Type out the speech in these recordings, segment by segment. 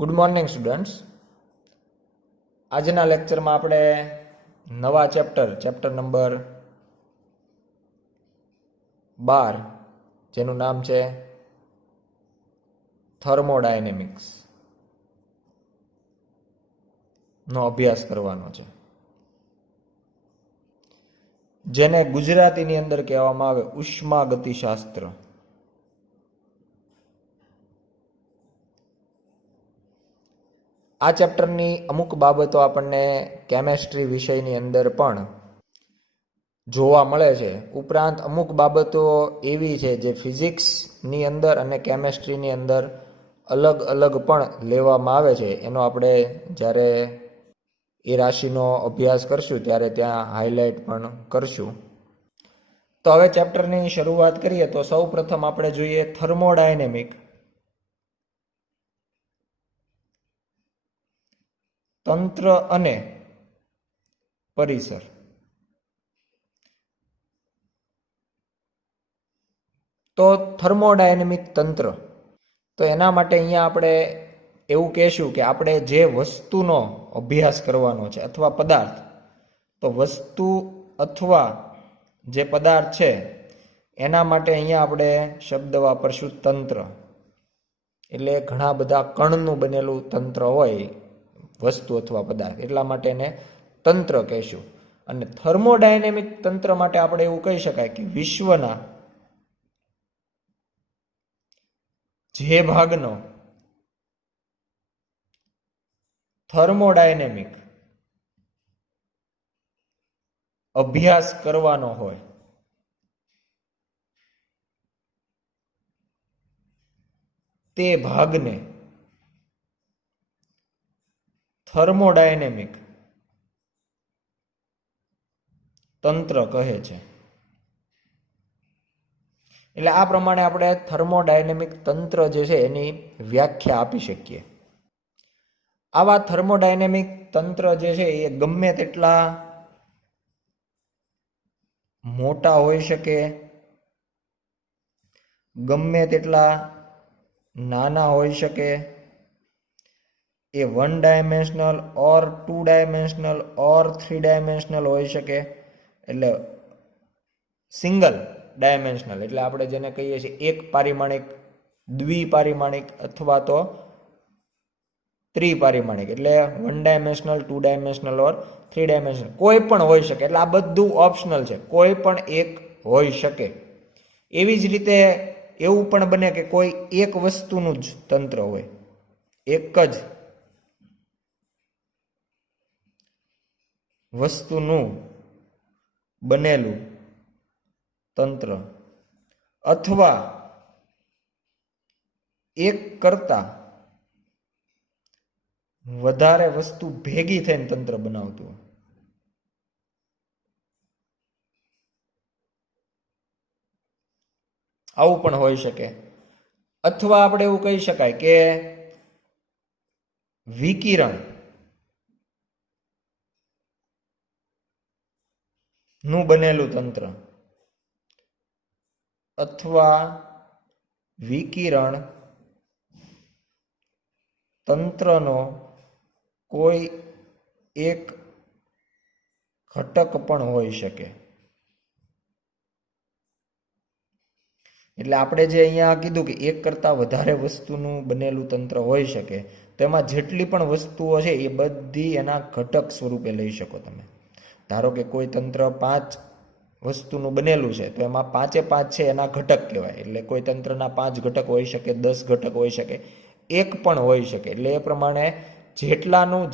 Good morning students. આજના લેક્ચરમાં આપણે નવા ચેપ્ટર નંબર 12 જેનું નામ છે થર્મોડાયનેમિક્સ નો અભ્યાસ કરવાનો છે, જેને ગુજરાતીની અંદર કહેવામાં આવે ઉષ્માગતિશાસ્ત્ર. આ ચેપ્ટરની અમુક બાબતો આપણને કેમેસ્ટ્રી વિષયની અંદર પણ જોવા મળે છે. ઉપરાંત અમુક બાબતો એવી છે જે ફિઝિક્સની અંદર અને કેમેસ્ટ્રીની અંદર અલગ અલગ પણ લેવામાં આવે છે. એનો આપણે જ્યારે એ રાશિનો અભ્યાસ કરશું ત્યારે ત્યાં હાઇલાઇટ પણ કરશું. તો હવે ચેપ્ટરની શરૂઆત કરીએ તો સૌ પ્રથમ આપણે જોઈએ થર્મોડાયનેમિક, તંત્ર અને પરિસર. તો થર્મોડાયનેમિક તંત્ર, તો એના માટે અહીંયા આપણે એવું કહેશું કે આપણે જે વસ્તુનો અભ્યાસ કરવાનો છે અથવા પદાર્થ, તો વસ્તુ અથવા જે પદાર્થ છે એના માટે અહીંયા આપણે શબ્દ વાપરશું તંત્ર. એટલે ઘણા બધા કણનું બનેલું તંત્ર હોય વસ્તુ અથવા પદાર્થ, એટલા માટે એને તંત્ર કહીશું. અને થર્મોડાયનેમિક તંત્ર માટે આપણે એવું કહી શકાય કે વિશ્વના જે ભાગનો થર્મોડાયનેમિક અભ્યાસ કરવાનો હોય તે ભાગને થર્મોડાયનેમિક તંત્ર કહે છે. એટલે આ પ્રમાણે આપણે થર્મોડાયનેમિક તંત્ર જે છે એની વ્યાખ્યા આપી શકીએ. આવા થર્મોડાયનેમિક તંત્ર જે છે એ ગમે તેટલા મોટા હોઈ શકે, ગમે તેટલા નાના હોઈ શકે. એ 1 ડાયમેન્શનલ ઓર 2 ડાયમેન્શનલ ઓર 3 ડાયમેન્શનલ હોઈ શકે. એટલે સિંગલ ડાયમેન્શનલ એટલે આપણે જેને કહીએ છીએ એક પારિમાણિક, દ્વિપારિમાણિક અથવા તો ત્રિપારિમાણિક. એટલે 1 ડાયમેન્શનલ, 2 ડાયમેન્શનલ ઓર 3 ડાયમેન્શનલ કોઈ પણ હોઈ શકે. એટલે આ બધું ઓપ્શનલ છે, કોઈ પણ એક હોઈ શકે. એવી જ રીતે એવું પણ બને કે કોઈ એક વસ્તુનું જ તંત્ર હોય, એક જ વસ્તુનું બનેલું તંત્ર, અથવા એક કરતા વધારે વસ્તુ ભેગી થઈને તંત્ર બનાવતું. આવું પણ હોઈ શકે. અથવા આપણે એવું કહી શકાય કે વિકિરણ નું બનેલું તંત્ર, અથવા વિકિરણ તંત્રનો કોઈ એક ઘટક પણ હોઈ શકે. એટલે આપણે જે અહીંયા કીધું કે એક કરતાં વધારે વસ્તુનું બનેલું તંત્ર હોઈ શકે, તેમાં જેટલી પણ વસ્તુઓ છે એ બધી એના ઘટક સ્વરૂપે લઈ શકો તમે. ધારો કે કોઈ તંત્ર 5 વસ્તુનું બનેલું છે તો એમાં 5 છે એના ઘટક કહેવાય. એટલે કોઈ તંત્રના 5 ઘટક હોઈ શકે, 10 ઘટક હોઈ શકે, એક પણ હોઈ શકે. એટલે એ પ્રમાણે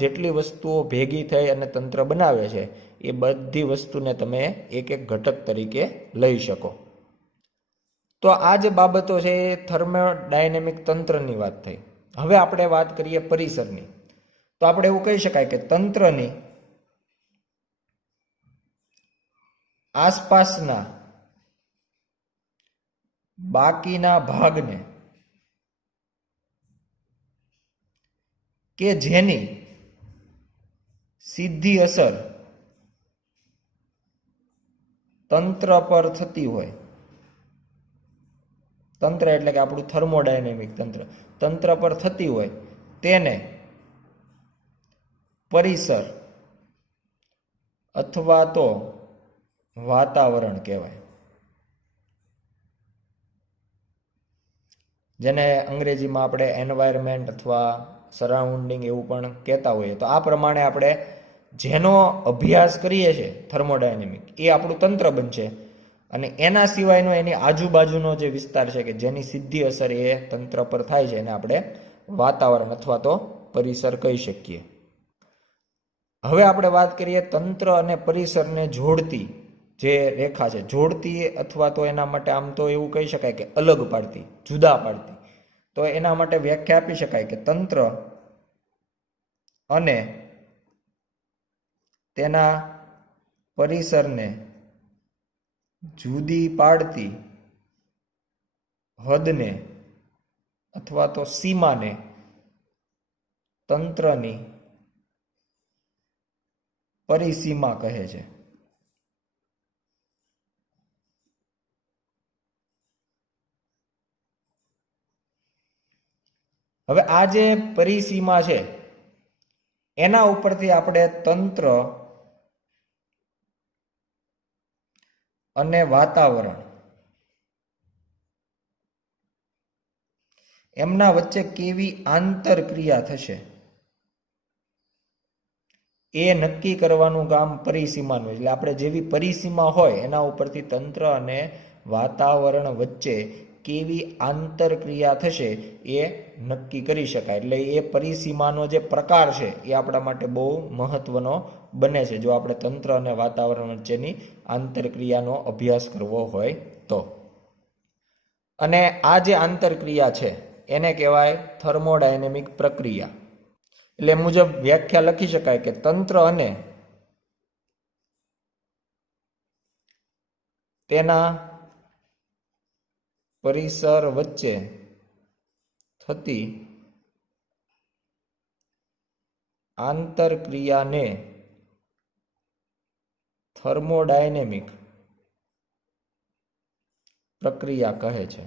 જેટલી વસ્તુઓ ભેગી થઈ અને તંત્ર બનાવે છે એ બધી વસ્તુને તમે એક એક ઘટક તરીકે લઈ શકો. તો આ જે બાબતો છે એ થર્મોડાયનેમિક તંત્રની વાત થઈ. હવે આપણે વાત કરીએ પરિસરની. તો આપણે એવું કહી શકાય કે તંત્રની આસપાસના બાકીના ભાગને કે જેની સીધી અસર તંત્ર પર થતી હોય, તંત્ર એટલે કે આપણું થર્મોડાયનેમિક તંત્ર પર થતી હોય તેને પરિસર અથવા તો વાતાવરણ કહેવાય, જેને અંગ્રેજીમાં આપણે એન્વાયરમેન્ટ અથવા સરાઉન્ડિંગ એવું પણ કહેતા હોઈએ. તો આ પ્રમાણે આપણે જેનો અભ્યાસ કરીએ છીએ થર્મોડાયનેમિક, એ આપણું તંત્ર બનશે. અને એના સિવાયનો એની આજુબાજુનો જે વિસ્તાર છે કે જેની સીધી અસર એ તંત્ર પર થાય છે, એને આપણે વાતાવરણ અથવા તો પરિસર કહી શકીએ. હવે આપણે વાત કરીએ તંત્ર અને પરિસરને જોડતી જે રેખા છે, જોડતી અથવા તો એના માટે આમ તો એવું કહી શકાય કે અલગ પાડતી, જુદા પાડતી. તો એના માટે વ્યાખ્યા આપી શકાય કે તંત્ર અને તેના પરિસરને જુદી પાડતી હદને અથવા તો સીમાને તંત્રની પરિસીમા કહે છે. હવે આ જે પરિસીમા છે એના ઉપરથી આપણે તંત્ર અને વાતાવરણ એમના વચ્ચે કેવી આંતરક્રિયા થશે એ નક્કી કરવાનું કામ પરિસીમાનું. એટલે આપણે જેવી પરિસીમા હોય એના ઉપરથી તંત્ર અને વાતાવરણ વચ્ચે કેવી આંતરક્રિયા થશે એ નક્કી કરી શકાય. એટલે એ પરિસીમાનો જે પ્રકાર છે એ આપણા માટે બહુ મહત્વનો બને છે જો આપણે તંત્ર અને વાતાવરણ વચ્ચેની આંતરક્રિયાનો અભ્યાસ કરવો હોય તો. અને આ જે આંતરક્રિયા છે એને કહેવાય થર્મોડાયનેમિક પ્રક્રિયા. એટલે મુજબ વ્યાખ્યા લખી શકાય કે તંત્ર અને તેના પરિસર વચ્ચે થતી આંતરક્રિયાને થર્મોડાયનેમિક પ્રક્રિયા કહે છે.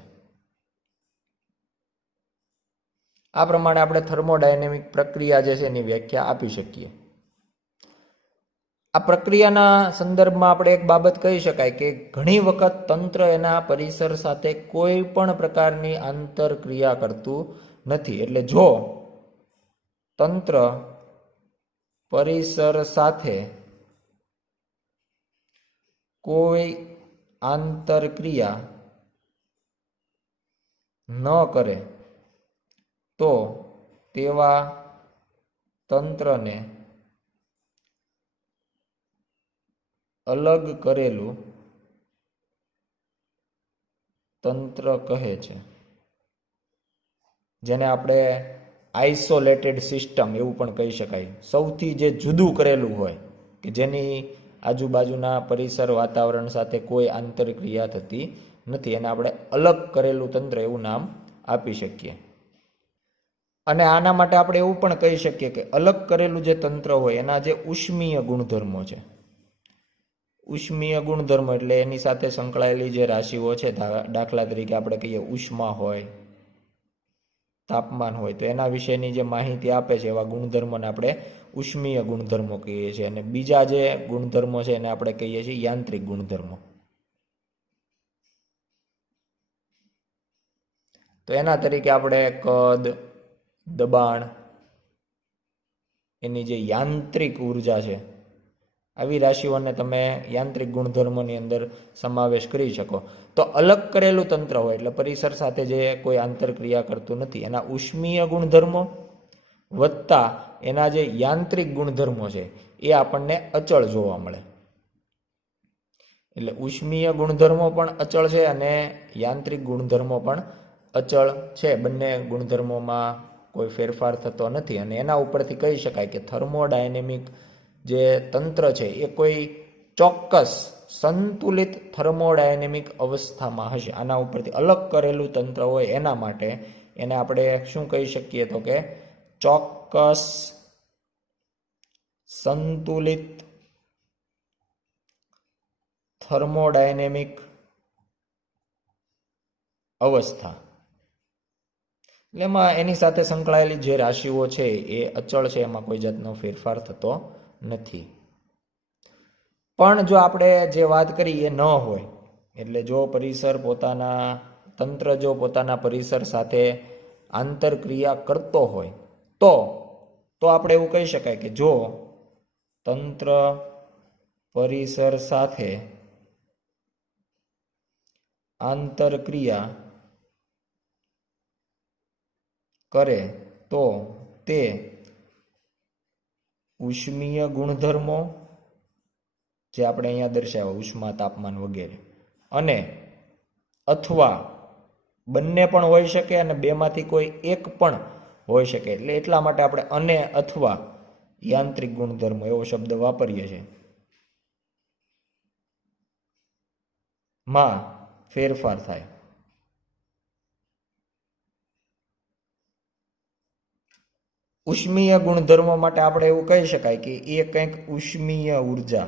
આ પ્રમાણે આપણે થર્મોડાયનેમિક પ્રક્રિયા જે છે એની વ્યાખ્યા આપી શકીએ. આ પ્રક્રિયાના સંદર્ભમાં આપણે એક બાબત કહી શકાય કે ઘણી વખત તંત્ર એના પરિસર સાથે કોઈ પણ પ્રકારની આંતરક્રિયા કરતું નથી. એટલે જો તંત્ર પરિસર સાથે કોઈ આંતરક્રિયા ન કરે તો તેવા તંત્રને અલગ કરેલું તંત્ર કહે છે, જેને આપણે આઇસોલેટેડ સિસ્ટમ એવું પણ કહી શકાય. સૌથી જે જુદું કરેલું હોય કે જેની આજુબાજુના પરિસર વાતાવરણ સાથે કોઈ આંતરક્રિયા થતી નથી, એને આપણે અલગ કરેલું તંત્ર એવું નામ આપી શકીએ. અને આના માટે આપણે એવું પણ કહી શકીએ કે અલગ કરેલું જે તંત્ર હોય એના જે ઉષ્મીય ગુણધર્મો છે, ઉષ્મીય ગુણધર્મો એટલે એની સાથે સંકળાયેલી જે રાશિઓ છે, દાખલા તરીકે આપણે કહીએ ઉષ્મા હોય, તાપમાન હોય, તો એના વિશેની જે માહિતી આપે છે એવા ગુણધર્મોને આપણે ઉષ્મીય ગુણધર્મો કહીએ છીએ. અને બીજા જે ગુણધર્મો છે એને આપણે કહીએ છીએ યાંત્રિક ગુણધર્મો. તો એના તરીકે આપણે કદ, દબાણ, એની જે યાંત્રિક ઉર્જા છે, આવી રાશિઓને તમે યાંત્રિક ગુણધર્મોની અંદર સમાવેશ કરી શકો. તો અલગ કરેલું તંત્ર હોય એટલે પરિસર સાથે જે કોઈ આંતરક્રિયા કરતું નથી, એના ઉષ્મીય ગુણધર્મો વત્તા એના જે યાંત્રિક ગુણધર્મો છે એ આપણને અચળ જોવા મળે. એટલે ઉષ્મીય ગુણધર્મો પણ અચળ છે અને યાંત્રિક ગુણધર્મો પણ અચળ છે. બંને ગુણધર્મોમાં કોઈ ફેરફાર થતો નથી. અને એના ઉપરથી કહી શકાય કે થર્મોડાયનેમિક જે તંત્ર છે એ કોઈ ચોક્કસ સંતુલિત થર્મોડાયનેમિક અવસ્થામાં હશે. આના ઉપરથી અલગ કરેલું તંત્ર હોય એના માટે એને આપણે શું કહી શકીએ તો કે ચોક્કસ સંતુલિત થર્મોડાયનેમિક અવસ્થા. એટલે એમાં એની સાથે સંકળાયેલી જે રાશિઓ છે એ અચળ છે, એમાં કોઈ જાતનો ફેરફાર થતો નથી. પણ જો આપણે જે વાત કરી એ ન હોય, એટલે જો પરિસર પોતાના તંત્ર જો પોતાના પરિસર સાથે આંતરક્રિયા કરતો હોય તો આપણે એવું કહી શકાય કે જો તંત્ર પરિસર સાથે આંતરક્રિયા કરે તો તે ઉષ્મીય ગુણધર્મો જે આપણે અહીંયા દર્શાવ્યા ઉષ્મા, તાપમાન વગેરે, અને અથવા બંને પણ હોઈ શકે અને બેમાંથી કોઈ એક પણ હોઈ શકે. એટલે એટલા માટે આપણે અને અથવા યાંત્રિક ગુણધર્મો એવો શબ્દ વાપરીએ છીએ માં ફેરફાર થાય. ઉષ્મીય ગુણધર્મો માટે આપણે એવું કહી શકાય કે એ કંઈક ઉષ્મીય ઉર્જા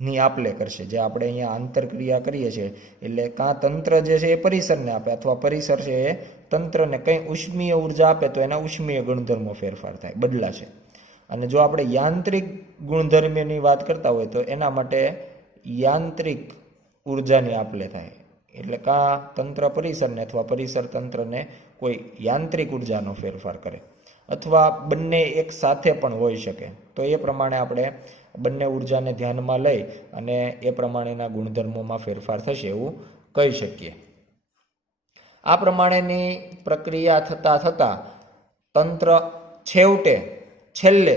ની આપલે કરશે. જે આપણે અહીંયા આંતરક્રિયા કરીએ છીએ એટલે કાં તંત્ર જે છે એ પરિસરને આપે અથવા પરિસર છે એ તંત્રને કંઈ ઉષ્મીય ઉર્જા આપે તો એના ઉષ્મીય ગુણધર્મો ફેરફાર થાય, બદલાશે. અને જો આપણે યાંત્રિક ગુણધર્મની વાત કરતા હોય તો એના માટે યાંત્રિક ઉર્જાની આપલે થાય. એટલે કાં તંત્ર પરિસરને અથવા પરિસર તંત્રને કોઈ યાંત્રિક ઉર્જાનો ફેરફાર કરે, અથવા બંને એક સાથે પણ હોઈ શકે. તો એ પ્રમાણે આપણે બંને ઉર્જાને ધ્યાનમાં લઈ અને એ પ્રમાણેના ગુણધર્મોમાં ફેરફાર થશે એવું કહી શકીએ. આ પ્રમાણેની પ્રક્રિયા થતાં થતાં તંત્ર છેલ્લે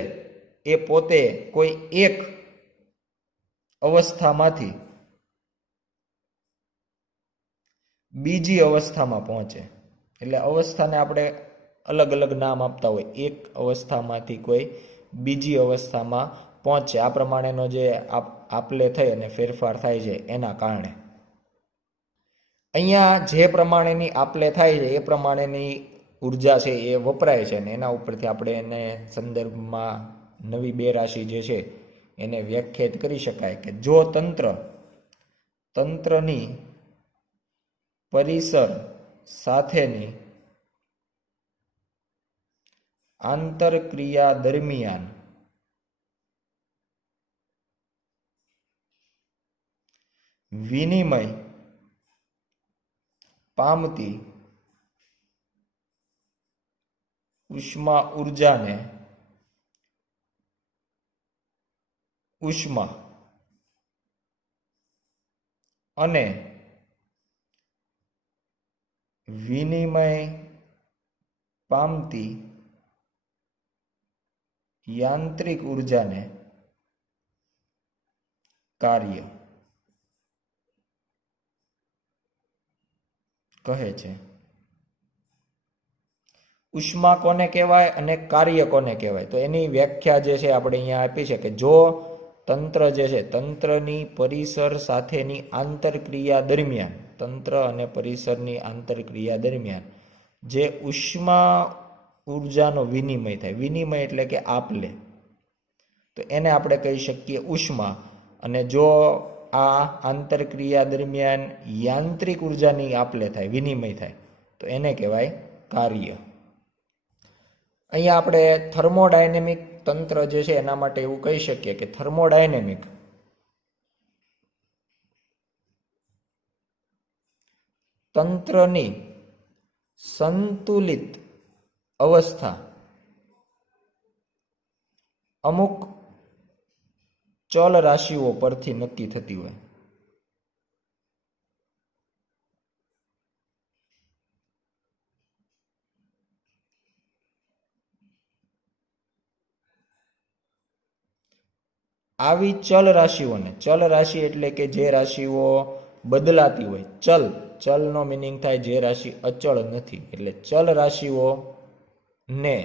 એ પોતે કોઈ એક અવસ્થામાંથી બીજી અવસ્થામાં પહોંચે. એટલે અવસ્થાને આપણે અલગ અલગ નામ આપતા હોય, એક અવસ્થામાંથી કોઈ બીજી અવસ્થામાં પહોંચે. આ પ્રમાણેનો જે આપલે થઈ અને ફેરફાર થાય છે એના કારણે અહીંયા જે પ્રમાણેની આપલે થાય છે એ પ્રમાણેની ઉર્જા છે એ વપરાય છે, અને એના ઉપરથી આપણે એને સંદર્ભમાં નવી બે રાશિ જે છે એને વ્યાખ્યાયિત કરી શકાય કે જો તંત્રની પરિસર સાથેની આંતરક્રિયા દરમિયાન વિનિમય પામતી ઉષ્મા ઉર્જાને ઉષ્મા અને વિનિમય પામતી યાંત્રિક ઉર્જાને કાર્ય કહે છે. ઉષ્મા કોને કહેવાય અને કાર્ય કોને કહેવાય? તો એની વ્યાખ્યા જે છે આપણે અહીંયા આપી છે કે જો તંત્ર જે છે તંત્રની પરિસર સાથેની આંતરક્રિયા દરમિયાન, તંત્ર અને પરિસરની આંતરક્રિયા દરમિયાન જે ઉષ્મા ઉર્જાનો વિનિમય થાય, વિનિમય એટલે કે આપલે, તો એને આપણે કહી શકીએ ઉષ્મા. અને જો આ આંતરક્રિયા દરમિયાન યાંત્રિક ઉર્જાની આપલે થાય, વિનિમય થાય, તો એને કહેવાય કાર્ય. અહીંયા આપણે થર્મોડાયનેમિક તંત્ર જે છે એના માટે એવું કહી શકીએ કે થર્મોડાયનેમિક તંત્રની સંતુલિત અવસ્થા અમુક ચલ રાશિઓ પરથી નક્કી થતી હોય. આવી ચલ રાશિઓને, ચલ રાશિ એટલે કે જે રાશિઓ બદલાતી હોય, ચલનો મિનિંગ થાય જે રાશિ અચળ નથી, એટલે ચલ રાશિઓને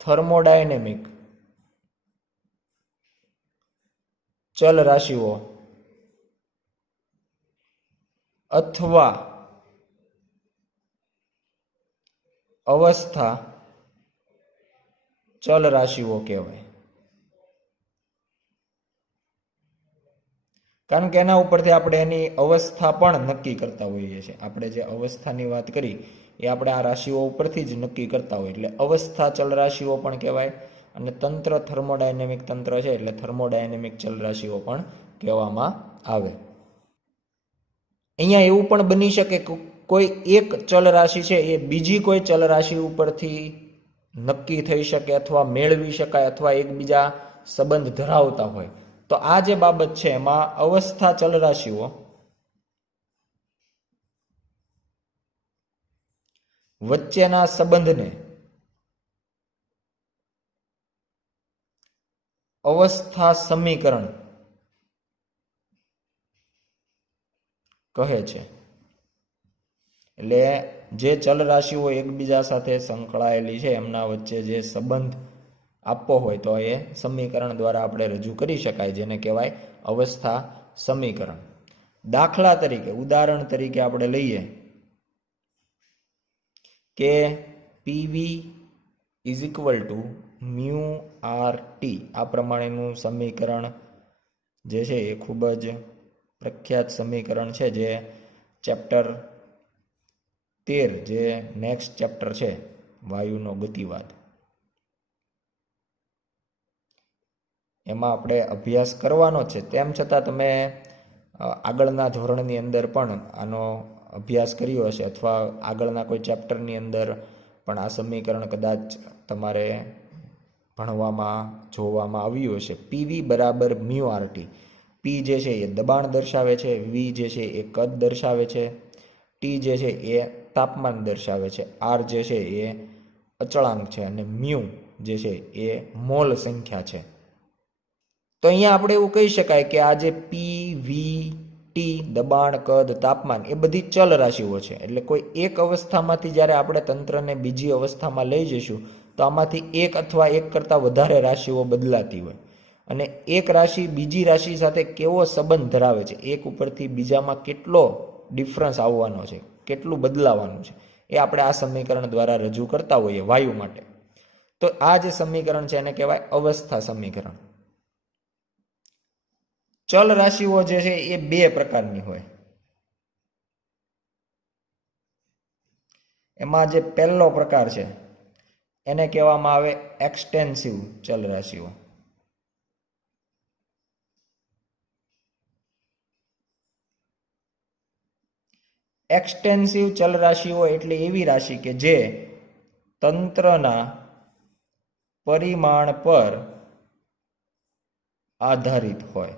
થર્મોડાયનેમિક ચલ રાશિઓ અથવા અવસ્થા ચલ રાશિઓ કહેવાય. કારણ કે એના ઉપરથી આપણે એની અવસ્થા પણ નક્કી કરતા હોઈએ છીએ. આપણે જે અવસ્થાની વાત કરી એ આપણે આ રાશિઓ ઉપરથી જ નક્કી કરતા હોય, એટલે અવસ્થા ચલ રાશિઓ પણ કહેવાય. અને તંત્ર થર્મોડાયનેમિક તંત્ર છે એટલે થર્મોડાયનેમિક ચલ રાશિઓ પણ કહેવામાં આવે. અહીંયા એવું પણ બની શકે કે કોઈ એક ચલ રાશિ છે એ બીજી કોઈ ચલ રાશિ ઉપરથી નક્કી થઈ શકે અથવા મેળવી શકાય અથવા એકબીજા સંબંધ ધરાવતા હોય. તો આ જે બાબત છે એમાં અવસ્થા ચલ રાશિઓ વચ્ચેના સંબંધને અવસ્થા સમીકરણ કહે છે. એટલે જે ચલ રાશિઓ એકબીજા સાથે સંકળાયેલી છે એમના વચ્ચે જે સંબંધ આપવો હોય તો એ સમીકરણ દ્વારા આપણે રજૂ કરી શકાય, જેને કહેવાય અવસ્થા સમીકરણ. દાખલા તરીકે, ઉદાહરણ તરીકે આપણે લઈએ કે PV is equal to mu R T. આ પ્રમાણેનું સમીકરણ જે છે એ ખૂબ જ પ્રખ્યાત સમીકરણ છે, જે ચેપ્ટર 13 જે નેક્સ્ટ ચેપ્ટર છે વાયુનો ગતિવાદ, એમાં આપણે અભ્યાસ કરવાનો છે. તેમ છતાં તમે આગળના ધોરણની અંદર પણ આનો અભ્યાસ કર્યો હશે અથવા આગળના કોઈ ચેપ્ટરની અંદર પણ આ સમીકરણ કદાચ તમારે ભણવામાં જોવામાં આવ્યું હશે. પીવી બરાબર મ્યુ આર ટી. પી જે છે એ દબાણ દર્શાવે છે, વી જે છે એ કદ દર્શાવે છે, ટી જે છે એ તાપમાન દર્શાવે છે, આર જે છે એ અચળાંક છે અને મ્યુ જે છે એ મોલ સંખ્યા છે. તો અહીંયા આપણે એવું કહી શકાય કે આ જે પી, વી, ટી, દબાણ, કદ, તાપમાન એ બધી ચલ રાશિઓ છે. એટલે કોઈ એક અવસ્થામાંથી જ્યારે આપણે તંત્રને બીજી અવસ્થામાં લઈ જઈશું તો આમાંથી એક અથવા એક કરતાં વધારે રાશિઓ બદલાતી હોય, અને એક રાશિ બીજી રાશિ સાથે કેવો સંબંધ ધરાવે છે, એક ઉપરથી બીજામાં કેટલો ડિફરન્સ આવવાનો છે, કેટલું બદલાવાનું છે, એ આપણે આ સમીકરણ દ્વારા રજૂ કરતા હોઈએ વાયુ માટે. તો આ જે સમીકરણ છે એને કહેવાય અવસ્થા સમીકરણ. ચલ રાશિઓ જે છે એ બે પ્રકારની હોય. એમાં જે પહેલો પ્રકાર છે એને કહેવામાં આવે એક્સટેન્સિવ ચલ રાશિઓ. એક્સટેન્સિવ ચલ રાશિઓ એટલે એવી રાશિ કે જે તંત્રના પરિમાણ પર આધારિત હોય.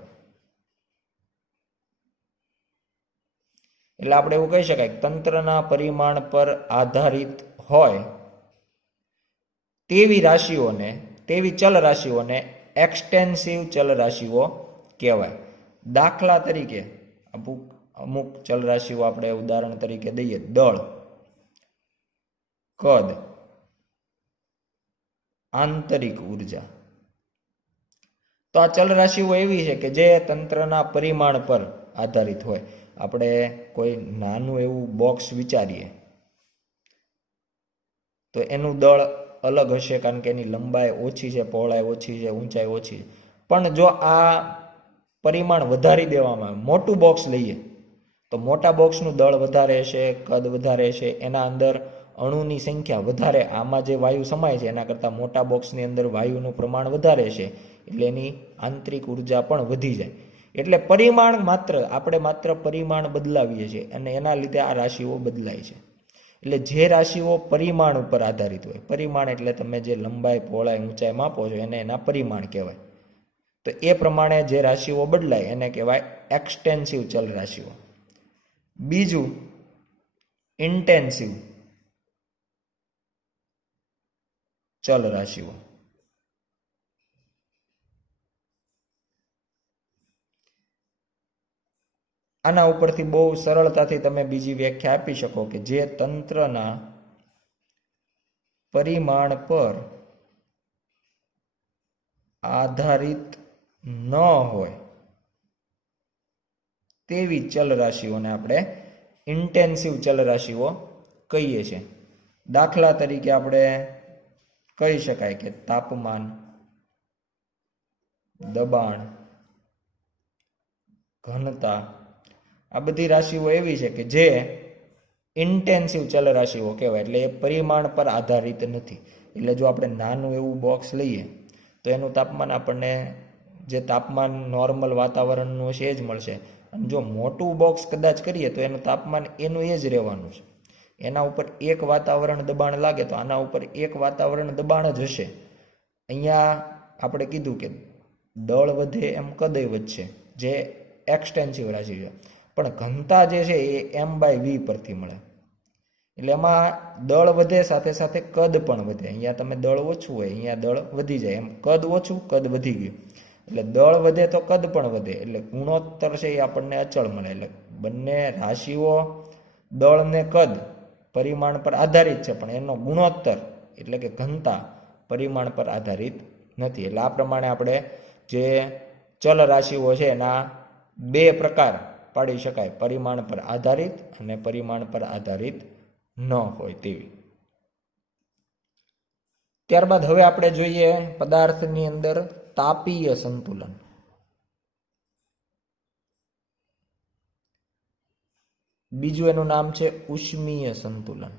એટલે આપણે એવું કહી શકાય કે તંત્રના પરિમાણ પર આધારિત હોય તેવી રાશિઓને, તેવી ચલ રાશિઓને એક્સટેન્સિવ ચલ રાશિઓ કહેવાય. દાખલા તરીકે અમુક ચલ રાશિઓ આપણે ઉદાહરણ તરીકે દઈએ, દળ, કદ, આંતરિક ઉર્જા. તો આ ચલ રાશિઓ એવી છે કે જે તંત્રના પરિમાણ પર આધારિત હોય. આપણે કોઈ નાનું એવું બોક્સ વિચારીએ તો એનું દળ અલગ હશે, કારણ કે એની લંબાઈ ઓછી છે, પહોળાઈ ઓછી છે, ઊંચાઈ ઓછી છે. પણ જો આ પરિમાણ વધારી દેવામાં આવે, મોટું બોક્સ લઈએ તો મોટા બોક્સનું દળ વધારે હશે, કદ વધારે હશે, એના અંદર અણુની સંખ્યા વધારે, આમાં જે વાયુ સમાય છે એના કરતાં મોટા બોક્સની અંદર વાયુનું પ્રમાણ વધારે છે, એટલે એની આંતરિક ઉર્જા પણ વધી જાય. એટલે પરિમાણ આપણે માત્ર પરિમાણ બદલાવીએ છીએ અને એના લીધે આ રાશિઓ બદલાય છે. એટલે જે રાશિઓ પરિમાણ ઉપર આધારિત હોય, પરિમાણ એટલે તમે જે લંબાઈ, પહોળાઈ, ઊંચાઈ માપો છો એને એના પરિમાણ કહેવાય. તો એ પ્રમાણે જે રાશિઓ બદલાય એને કહેવાય એક્સટેન્સિવ ચલ રાશિઓ. બીજું ઇન્ટેન્સિવ ચલ રાશિઓ. આના ઉપરથી બહુ સરળતાથી તમે બીજી વ્યાખ્યા આપી શકો કે જે તંત્રના પરિમાણ પર આધારિત ન હોય તેવી ચલ રાશિઓને આપણે ઇન્ટેન્સિવ ચલ રાશિઓ કહીએ છીએ. દાખલા તરીકે આપણે કહી શકાય કે તાપમાન, દબાણ, ઘનતા, આ બધી રાશિઓ એવી છે કે જે ઇન્ટેન્સિવ ચલ રાશિઓ કહેવાય, એટલે એ પરિમાણ પર આધારિત નથી. એટલે જો આપણે નાનું એવું બોક્સ લઈએ તો એનું તાપમાન આપણને જે તાપમાન નોર્મલ વાતાવરણનું છે એ જ મળશે. અને જો મોટું બોક્સ કદાચ કરીએ તો એનું તાપમાન એનું એ જ રહેવાનું છે. એના ઉપર એક વાતાવરણ દબાણ લાગે તો આના ઉપર એક વાતાવરણ દબાણ જ હશે. અહીંયા આપણે કીધું કે દળ વધે એમ કદય વધશે, જે એક્સટેન્સિવ રાશિ છે. પણ ઘનતા જે છે એ m/v પરથી મળે. એટલે એમાં દળ વધે સાથે સાથે કદ પણ વધે. અહીંયા તમે દળ ઓછું હોય, અહીંયા દળ વધી જાય, એમ કદ ઓછું કદ વધી ગયું. એટલે દળ વધે તો કદ પણ વધે. એટલે ગુણોત્તર છે એ આપણને અચળ મળે. એટલે બંને રાશિઓ દળ ને કદ પરિમાણ પર આધારિત છે, પણ એનો ગુણોત્તર એટલે કે ઘનતા પરિમાણ પર આધારિત નથી. એટલે આ પ્રમાણે આપણે જે ચલ રાશિઓ છે એના બે પ્રકાર પાડી શકાય, પરિમાણ પર આધારિત અને પરિમાણ પર આધારિત ન હોય તેવી. ત્યારબાદ હવે આપણે જોઈએ પદાર્થની અંદર તાપીય સંતુલન. બીજું એનું નામ છે ઉષ્મીય સંતુલન.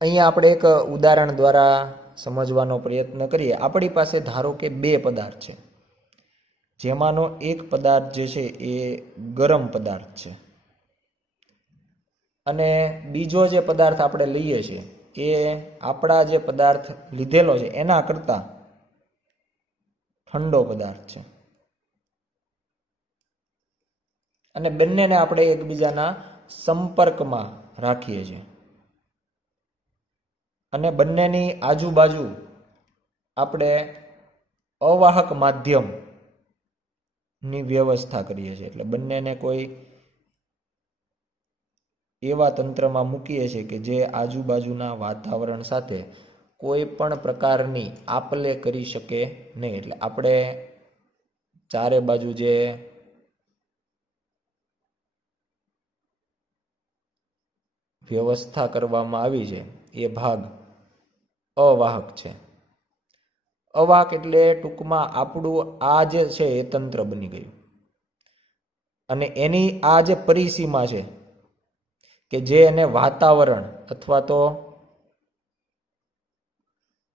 અહીંયા આપણે એક ઉદાહરણ દ્વારા સમજવાનો પ્રયત્ન કરીએ. આપણી પાસે ધારો કે બે પદાર્થ છે, જેમાંનો એક પદાર્થ જે છે એ ગરમ પદાર્થ છે અને બીજો જે પદાર્થ આપણે લઈએ છીએ એ આપણા જે પદાર્થ લીધેલો છે એના કરતાં ઠંડો પદાર્થ છે. અને બંનેને આપણે એકબીજાના સંપર્કમાં રાખીએ છીએ અને બંનેની આજુબાજુ આપણે અવાહક માધ્યમની વ્યવસ્થા કરીએ છીએ. એટલે બંનેને કોઈ એવા તંત્રમાં મૂકીએ છીએ કે જે આજુબાજુના વાતાવરણ સાથે કોઈ પણ પ્રકારની આપલે કરી શકે નહીં. એટલે આપણે ચારે બાજુ જે વ્યવસ્થા કરવામાં આવી છે એ ભાગ અવાહક છે. અવાહક એટલે ટૂંકમાં આપણું આ જે છે એ તંત્ર બની ગયું અને એની આ જે પરિસીમા છે કે જે એને વાતાવરણ અથવા તો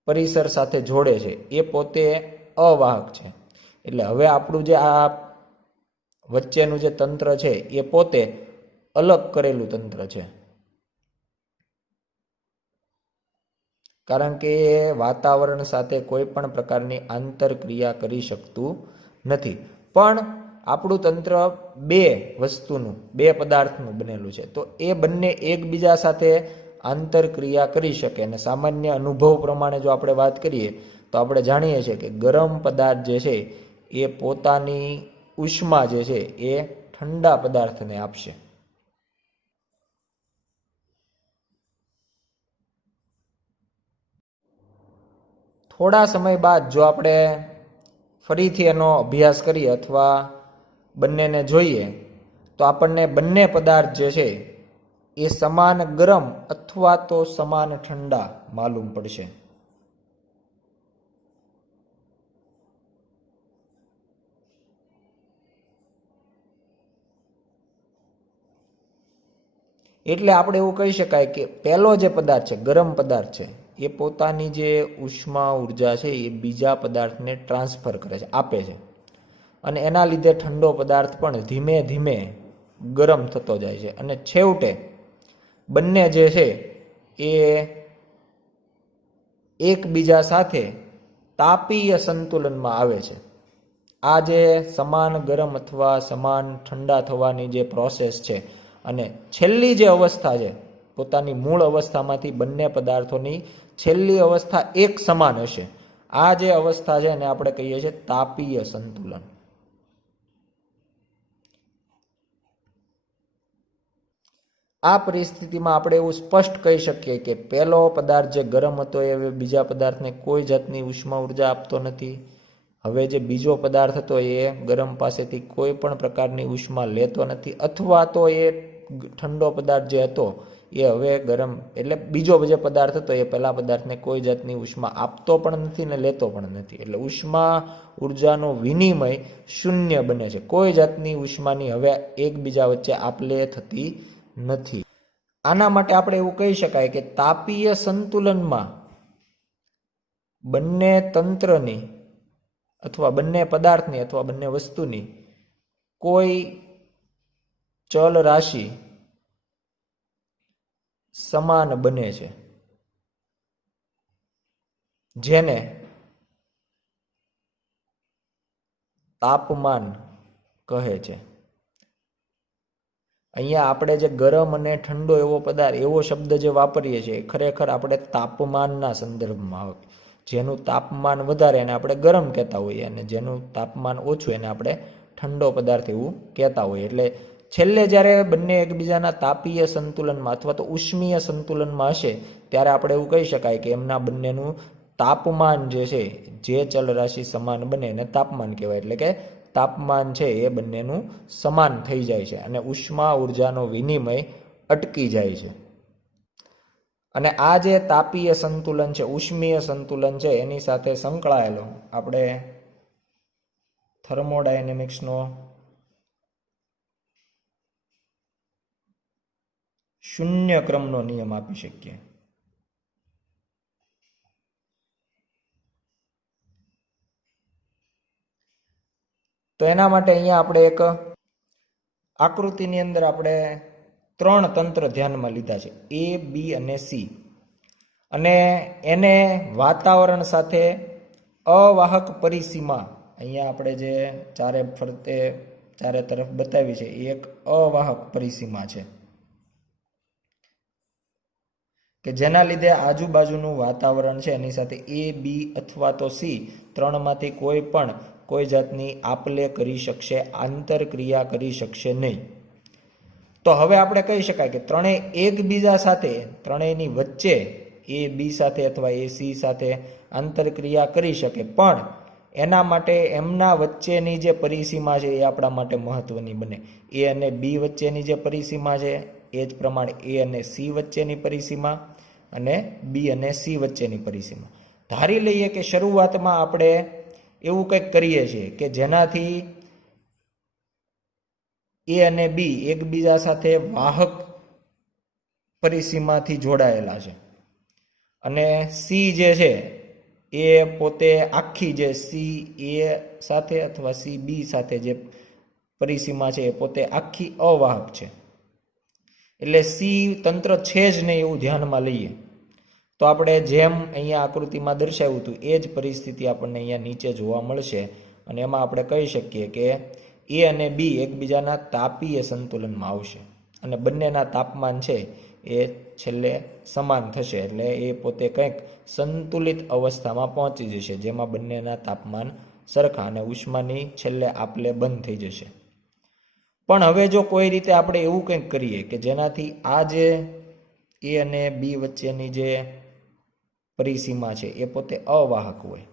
પરિસર સાથે જોડે છે એ પોતે અવાહક છે. એટલે હવે આપણું જે આ વચ્ચેનું જે તંત્ર છે એ પોતે અલગ કરેલું તંત્ર છે, કારણ કે એ વાતાવરણ સાથે કોઈ પણ પ્રકારની આંતરક્રિયા કરી શકતું નથી. પણ આપણું તંત્ર બે વસ્તુનું, બે પદાર્થનું બનેલું છે, તો એ બંને એકબીજા સાથે આંતરક્રિયા કરી શકે. અને સામાન્ય અનુભવ પ્રમાણે જો આપણે વાત કરીએ તો આપણે જાણીએ છીએ કે ગરમ પદાર્થ જે છે એ પોતાની ઉષ્મા જે છે એ ઠંડા પદાર્થને આપશે. થોડા સમય બાદ જો આપણે ફરીથી એનો અભ્યાસ કરીએ અથવા બંનેને જોઈએ તો આપણને બંને પદાર્થ જે છે એ સમાન ગરમ અથવા તો સમાન ઠંડા માલુમ પડશે. એટલે આપણે એવું કહી શકાય કે પહેલો જે પદાર્થ છે, ગરમ પદાર્થ છે, એ પોતાની જે ઉષ્મા ઉર્જા છે એ બીજા પદાર્થને ટ્રાન્સફર કરે છે, આપે છે. અને એના લીધે ઠંડો પદાર્થ પણ ધીમે ધીમે ગરમ થતો જાય છે અને છેવટે બંને જે છે એ એકબીજા સાથે તાપીય સંતુલનમાં આવે છે. આ જે સમાન ગરમ અથવા સમાન ઠંડા થવાની જે પ્રોસેસ છે અને છેલ્લી જે અવસ્થા છે, પોતાની મૂળ અવસ્થામાંથી બંને પદાર્થોની છેલ્લી અવસ્થા એક સમાન હશે. આ જે અવસ્થા છે એને આપણે કહીએ છીએ તાપીય સંતુલન. આ પરિસ્થિતિમાં આપણે એવું સ્પષ્ટ કહી શકીએ કે પહેલો પદાર્થ જે ગરમ હતો એ બીજા પદાર્થને કોઈ જાતની ઉષ્મા ઉર્જા આપતો નથી. હવે જે બીજો પદાર્થ હતો એ ગરમ પાસેથી કોઈ પણ પ્રકારની ઉષ્મા લેતો નથી, અથવા તો એ ઠંડો પદાર્થ જે હતો એ હવે ગરમ એટલે બીજો જે પદાર્થ હતો એ પહેલા પદાર્થને કોઈ જાતની ઉષ્મા આપતો પણ નથી ને લેતો પણ નથી, એટલે ઉષ્મા ઉર્જાનો વિનિમય શૂન્ય બને છે. કોઈ જાતની ઉષ્માની હવે એકબીજા વચ્ચે આપલે થતી નથી. આના માટે આપણે એવું કહી શકાય કે તાપીય સંતુલનમાં બંને તંત્રની અથવા બંને પદાર્થની અથવા બંને વસ્તુની કોઈ ચલ રાશિ સમાન બને છે, જેને તાપમાન કહે છે. અહીંયા આપણે જે ગરમ અને ઠંડો એવો પદાર્થ એવો શબ્દ જે વાપરીએ છીએ ખરેખર આપણે તાપમાનના સંદર્ભમાં આવે. જેનું તાપમાન વધારે એને આપણે ગરમ કહેતા હોઈએ અને જેનું તાપમાન ઓછું એને આપણે ઠંડો પદાર્થ એવું કહેતા હોઈએ. એટલે છેલ્લે જ્યારે બંને એકબીજાના તાપીય સંતુલનમાં અથવા તો ઉષ્મીય સંતુલનમાં હશે ત્યારે આપણે એવું કહી શકાય કે એમના બંનેનું તાપમાન જે છે, જે ચલ રાશિ સમાન બને એને તાપમાન કહેવાય. એટલે કે તાપમાન છે એ બંનેનું સમાન થઈ જાય છે અને ઉષ્મા ઉર્જાનો વિનિમય અટકી જાય છે. અને આ જે તાપીય સંતુલન છે, ઉષ્મીય સંતુલન છે, એની સાથે સંકળાયેલો આપણે થર્મોડાયનેમિક્સનો શૂન્ય ક્રમનો નિયમ આપી શકીએ. તો એના માટે અહીંયા આપણે એક આકૃતિની અંદર આપણે 3 તંત્ર ધ્યાનમાં લીધા છે, A, B અને C, અને એને વાતાવરણ સાથે અવાહક પરિસીમા અહીંયા આપણે જે ચારે તરફ બતાવી છે એ એક અવાહક પરિસીમા છે કે જેના લીધે આજુબાજુનું વાતાવરણ છે એની સાથે A, B અથવા તો C ત્રણમાંથી કોઈ જાતની આપલે કરી શકશે, આંતરક્રિયા કરી શકશે નહીં. તો હવે આપણે કહી શકાય કે ત્રણેય એકબીજા સાથે, ત્રણેયની વચ્ચે A, B સાથે અથવા A, C સાથે આંતરક્રિયા કરી શકે, પણ એના માટે એમના વચ્ચેની જે પરિસીમા છે એ આપણા માટે મહત્વની બને. A અને B વચ્ચેની જે પરિસીમા છે એ જ પ્રમાણે A અને C વચ્ચેની પરિસીમા અને B અને C વચ્ચેની પરિસીમા. ધારી લઈએ કે શરૂઆતમાં આપણે એવું કંઈક કરીએ છીએ કે જેનાથી A અને B એકબીજા સાથે વાહક પરિસીમાથી જોડાયેલા છે અને C જે છે એ પોતે આખી જે C A સાથે અથવા C B સાથે જે પરિસીમા છે એ પોતે આખી અવાહક છે. એટલે C તંત્ર છે જ નહીં એવું ધ્યાનમાં લઈએ તો આપણે જેમ અહીંયા આકૃતિમાં દર્શાવ્યું હતું એ જ પરિસ્થિતિ આપણને અહીંયા નીચે જોવા મળશે. અને એમાં આપણે કહી શકીએ કે A અને B એકબીજાના તાપીય સંતુલનમાં આવશે અને બંનેના તાપમાન છે એ છેલ્લે સમાન થશે. એટલે એ પોતે કંઈક સંતુલિત અવસ્થામાં પહોંચી જશે જેમાં બંનેના તાપમાન સરખા અને ઉષ્માની છેલ્લે આપલે બંધ થઈ જશે. પણ હવે જો કોઈ રીતે આપણે એવું કંઈક કરીએ કે જેનાથી આ જે A અને B વચ્ચેની જે પરિસીમા છે એ પોતે અવાહક હોય,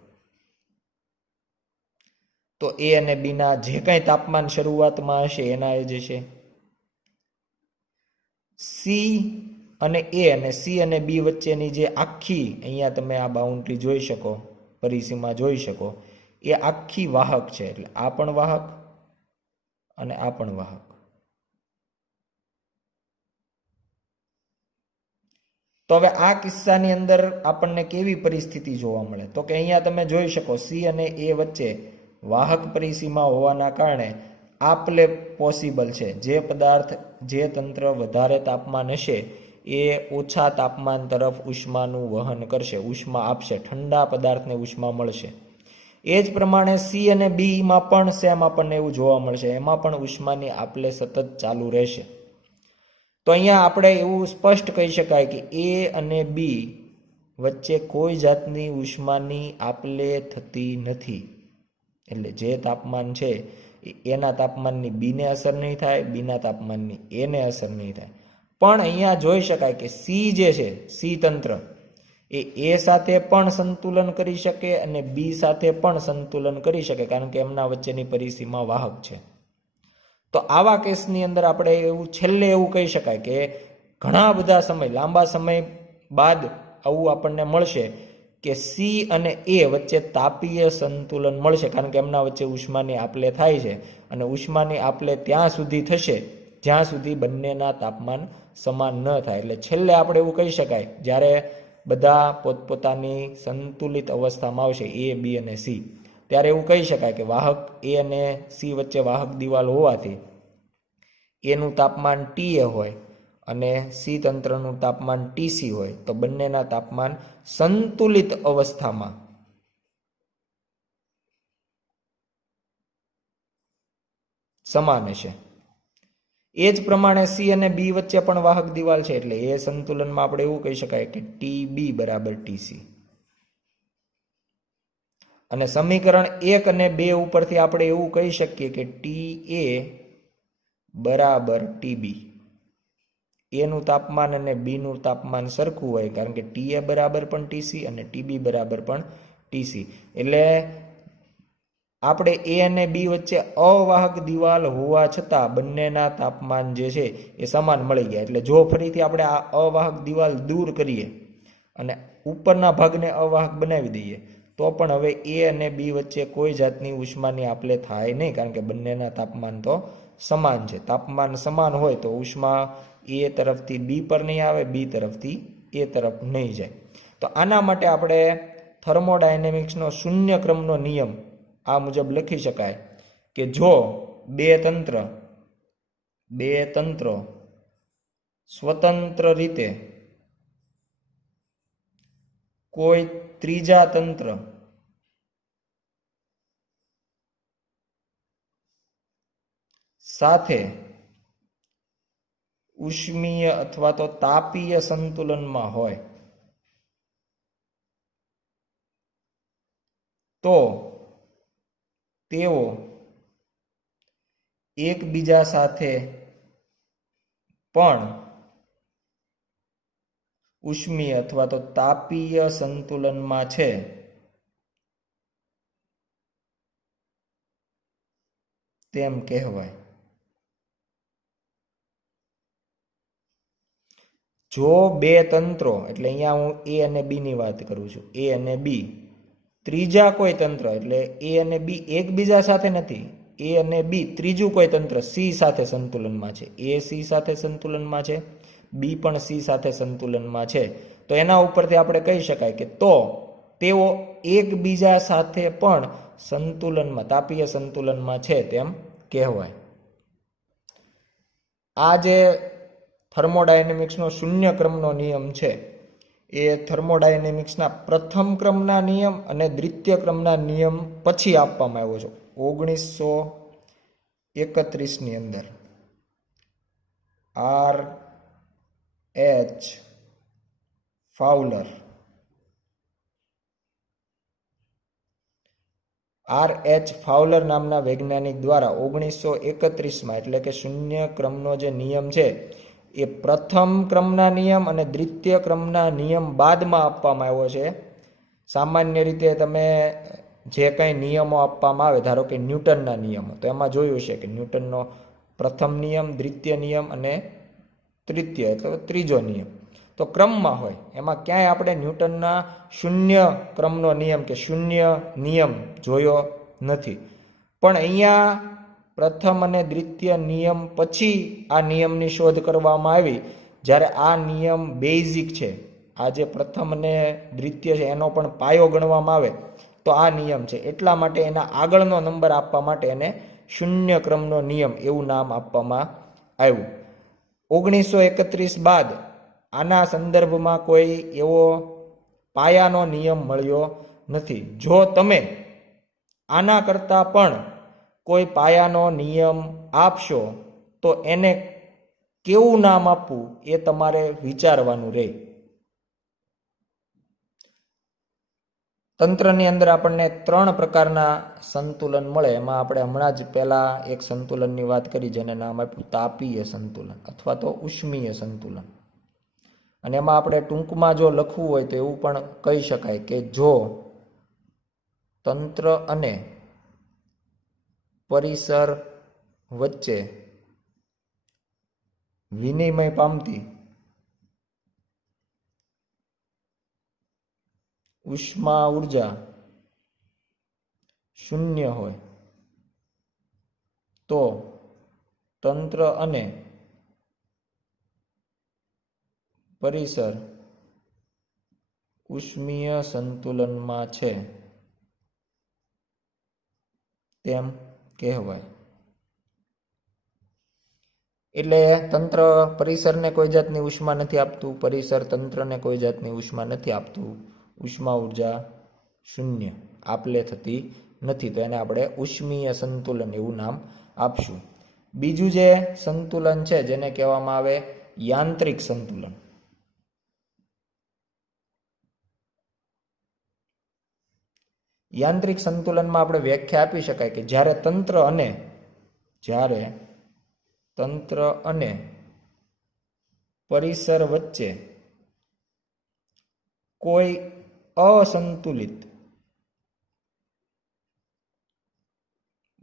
તો A અને B ના જે કંઈ તાપમાન શરૂઆતમાં હશે એના એ જે છે C અને A અને C અને B વચ્ચેની જે આખી અહીંયા તમે આ બાઉન્ડ્રી જોઈ શકો, પરિસીમા જોઈ શકો, એ આખી વાહક છે. એટલે આ પણ વાહક અને આ પણ વાહક. તો હવે આ કિસ્સાની અંદર આપણને કેવી પરિસ્થિતિ જોવા મળે તો કે અહીંયા તમે જોઈ શકો C અને A વચ્ચે વાહક પરિસીમા હોવાના કારણે આપલે પોસિબલ છે. જે પદાર્થ, જે તંત્ર વધારે તાપમાન હશે એ ઓછા તાપમાન તરફ ઉષ્માનું વહન કરશે, ઉષ્મા આપશે, ઠંડા પદાર્થને ઉષ્મા મળશે. એ જ પ્રમાણે C અને B માં પણ સેમ આપણને એવું જોવા મળશે, એમાં પણ ઉષ્માની આપલે સતત ચાલુ રહેશે. તો અહીંયા આપણે એવું સ્પષ્ટ કહી શકાય કે A અને B વચ્ચે કોઈ જાતની ઉષ્માની આપલે થતી નથી. એટલે જે તાપમાન છે એના તાપમાનની B ને અસર નહીં થાય, B ના તાપમાનની A ને અસર નહીં થાય. પણ અહીંયા જોઈ શકાય કે C જે છે, C તંત્ર એ A સાથે પણ સંતુલન કરી શકે અને B સાથે પણ સંતુલન કરી શકે કારણ કે એમના વચ્ચેની પરિસીમા વાહક છે. તો આવા કેસની અંદર આપણે એવું છેલ્લે એવું કહી શકાય કે ઘણા બધા સમય, લાંબા સમય બાદ આવું આપણને મળશે કે સી અને એ વચ્ચે તાપીય સંતુલન મળશે, કારણ કે એમના વચ્ચે ઉષ્માની આપલે થાય છે અને ઉષ્માની આપલે ત્યાં સુધી થશે જ્યાં સુધી બંનેના તાપમાન સમાન ન થાય. એટલે છેલ્લે આપણે એવું કહી શકાય, જ્યારે બધા પોતપોતાની સંતુલિત અવસ્થામાં આવશે, એ, બી અને સી, ત્યારે એવું કહી શકાય કે વાહક એ અને સી વચ્ચે વાહક દિવાલ હોવાથી એનું તાપમાન ટીએ હોય અને સી તંત્રનું તાપમાન ટીસી હોય, તો બંનેના તાપમાન સંતુલિત અવસ્થામાં સમાન હશે. એ જ પ્રમાણે સી અને બી વચ્ચે પણ વાહક દિવાલ છે, એટલે એ સંતુલનમાં આપણે એવું કહી શકાય કે ટી બી બરાબર ટીસી. અને સમીકરણ 1 અને 2 ઉપરથી આપણે એવું કહી શકીએ કે ટી એ બરાબર ટીબી. એનું તાપમાન અને બીનું તાપમાન સરખું હોય, કારણ કે ટી એ બરાબર પણ ટીસી અને ટીબી બરાબર પણ ટીસી. એટલે આપણે એ અને બી વચ્ચે અવાહક દિવાલ હોવા છતાં બંનેના તાપમાન જે છે એ સમાન મળી ગયા. એટલે જો ફરીથી આપણે આ અવાહક દિવાલ દૂર કરીએ અને ઉપરના ભાગને અવાહક બનાવી દઈએ, તો પણ હવે એ અને બી વચ્ચે કોઈ જાતની ઉષ્માની આપલે થાય નહીં, કારણ કે બંનેના તાપમાન તો સમાન છે. તાપમાન સમાન હોય તો ઉષ્મા એ તરફથી બી પર નહીં આવે, બી તરફથી એ તરફ નહીં જાય. તો આના માટે આપણે થર્મોડાયનેમિક્સનો શૂન્ય ક્રમનો નિયમ આ મુજબ લખી શકાય કે જો બે તંત્ર સ્વતંત્ર રીતે કોઈ ત્રીજા તંત્ર સાથે ઉષ્મીય અથવા તો તાપીય સંતુલનમાં હોય તો તેઓ એકબીજા સાથે પણ ઉષ્મીય અથવા તો તાપીય સંતુલનમાં છે તેમ કહેવાય. જો બે તંત્રો, એટલે અહીંયા હું એ અને બી ની વાત કરું છું, એ અને બી, ત્રીજા કોઈ તંત્ર, એટલે એ અને બી એકબીજા સાથે નથી, એ અને બી ત્રીજું કોઈ તંત્ર સી સાથે સંતુલનમાં છે, એ સી સાથે સંતુલનમાં છે, બી પણ સી સાથે સંતુલનમાં છે, તો એના ઉપરથી આપણે કહી શકાય કે તો તેઓ એકબીજા સાથે પણ સંતુલનમાં, તાપીય સંતુલનમાં છે તેમ કહેવાય. આ જે થર્મોડાયનેમિક્સનો શૂન્ય ક્રમનો નિયમ છે એ થર્મોડાયનેમિક્સના પ્રથમ ક્રમના નિયમ અને દ્વિતીય ક્રમના નિયમ પછી આપવામાં આવ્યો છે 1931ની અંદર. આર એચ ફાઉલર નામના વૈજ્ઞાનિક દ્વારા 1931માં, એટલે કે શૂન્ય ક્રમનો જે નિયમ છે એ પ્રથમ ક્રમના નિયમ અને દ્વિતીય ક્રમના નિયમ બાદમાં આપવામાં આવ્યો છે. સામાન્ય રીતે તમે જે કંઈ નિયમો આપવામાં આવે, ધારો કે ન્યૂટનના નિયમો, તો એમાં જોયું છે કે ન્યૂટનનો પ્રથમ નિયમ, દ્વિતીય નિયમ અને તૃતીય એટલે ત્રીજો નિયમ તો ક્રમમાં હોય. એમાં ક્યાંય આપણે ન્યૂટનના શૂન્ય ક્રમનો નિયમ કે શૂન્ય નિયમ જોયો નથી. પણ અહીંયા પ્રથમ અને દ્વિતીય નિયમ પછી આ નિયમની શોધ કરવામાં આવી, જ્યારે આ નિયમ બેઝિક છે, આ જે પ્રથમ અને દ્વિતીય છે એનો પણ પાયો ગણવામાં આવે તો આ નિયમ છે. એટલા માટે એના આગળનો નંબર આપવા માટે એને શૂન્ય ક્રમનો નિયમ એવું નામ આપવામાં આવ્યું. 1931 બાદ આના સંદર્ભમાં કોઈ એવો પાયાનો નિયમ મળ્યો નથી. જો તમે આના કરતાં પણ કોઈ પાયાનો નિયમ આપશો તો એને કેવું નામ આપવું એ તમારે વિચારવાનું રહે. તંત્રની અંદર આપણને 3 પ્રકારના સંતુલન મળે. એમાં આપણે હમણાં જ પહેલા એક સંતુલનની વાત કરી જેને નામ આપ્યું તાપીય સંતુલન અથવા તો ઉષ્મીય સંતુલન. અને એમાં આપણે ટૂંકમાં જો લખવું હોય તો એવું પણ કહી શકાય કે જો તંત્ર અને પરિસર વચ્ચે વિનિમય પામતી ઉષ્મા ઉર્જા શૂન્ય હોય તો તંત્ર અને પરિસર ઉષ્મીય સંતુલનમાં છે તેમ કહેવાય. એટલે તંત્ર પરિસરને કોઈ જાતની ઉષ્મા નથી આપતું, પરિસર તંત્રને કોઈ જાતની ઉષ્મા નથી આપતું. ઉષ્મા ઉર્જા શૂન્ય, આપલે થતી નથી, તો એને આપણે ઉષ્મીય સંતુલન એવું નામ આપશું. બીજું જે સંતુલન છે જેને કહેવામાં આવે યાંત્રિક સંતુલન. યાંત્રિક સંતુલનમાં આપણે વ્યાખ્યા આપી શકાય કે જ્યારે તંત્ર અને પરિસર વચ્ચે કોઈ અસંતુલિત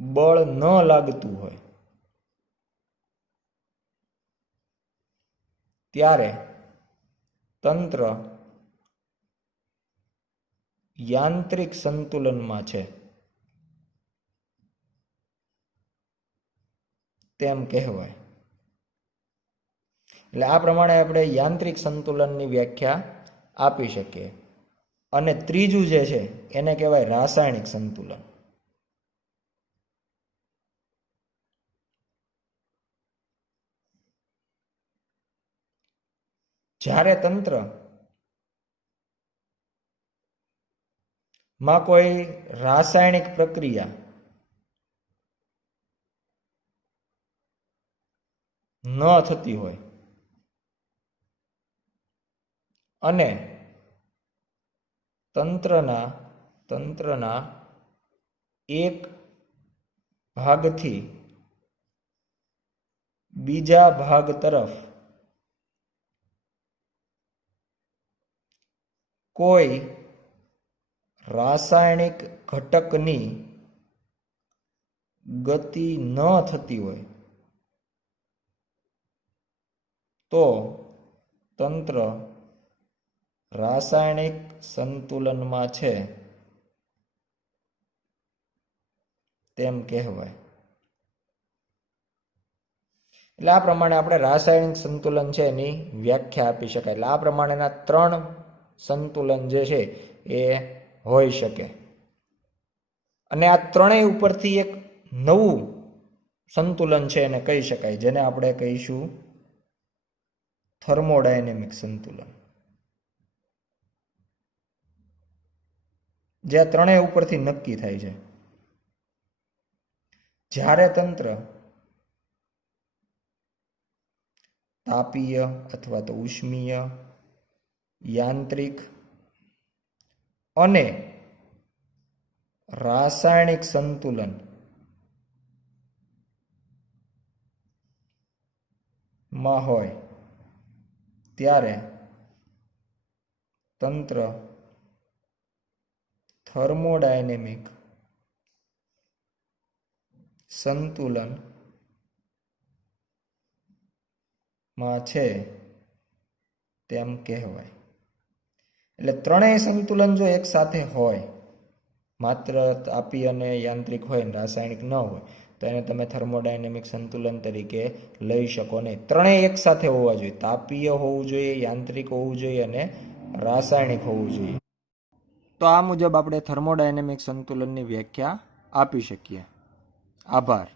બળ ન લાગતું હોય ત્યારે તંત્ર યાંત્રિક સંતુલનમાં છે તેમ કહેવાય. એટલે આ પ્રમાણે આપણે યાંત્રિક સંતુલનની વ્યાખ્યા આપી શકીએ. અને ત્રીજું જે છે એને કહેવાય રાસાયણિક સંતુલન. જ્યારે તંત્ર માં કોઈ રાસાયણિક પ્રક્રિયા ન થતી હોય અને તંત્રના એક ભાગથી બીજા ભાગ તરફ કોઈ રાસાયણિક ઘટકની ગતિ ન થતી હોય તો તંત્ર રાસાયણિક સંતુલનમાં છે તેમ કહેવાય. એટલે આ પ્રમાણે આપણે રાસાયણિક સંતુલન છે એની વ્યાખ્યા આપી શકાય. એટલે આ પ્રમાણેના 3 સંતુલન જે છે એ હોઈ શકે. અને આ ત્રણેય ઉપરથી એક નવું સંતુલન છે એને કહી શકાય, જેને આપણે કહીશું થર્મોડાયનેમિક સંતુલન. જે આ ત્રણેય ઉપરથી નક્કી થાય છે. જ્યારે તંત્ર તાપીય અથવા તો ઉષ્મીય, યાંત્રિક અને રાસાયણિક સંતુલન માં હોય ત્યારે તંત્ર થર્મોડાયનેમિક સંતુલન માં છે તેમ કહેવાય. એટલે ત્રણેય સંતુલન જો એક સાથે હોય, માત્ર તાપી અને યાંત્રિક હોય ને રાસાયણિક ન હોય, તો એને તમે થર્મોડાયનેમિક સંતુલન તરીકે લઈ શકો નહીં. ત્રણેય એક સાથે હોવા જોઈએ. તાપીય હોવું જોઈએ, યાંત્રિક હોવું જોઈએ અને રાસાયણિક હોવું જોઈએ. તો આ મુજબ આપણે થર્મોડાયનેમિક સંતુલનની વ્યાખ્યા આપી શકીએ. આભાર.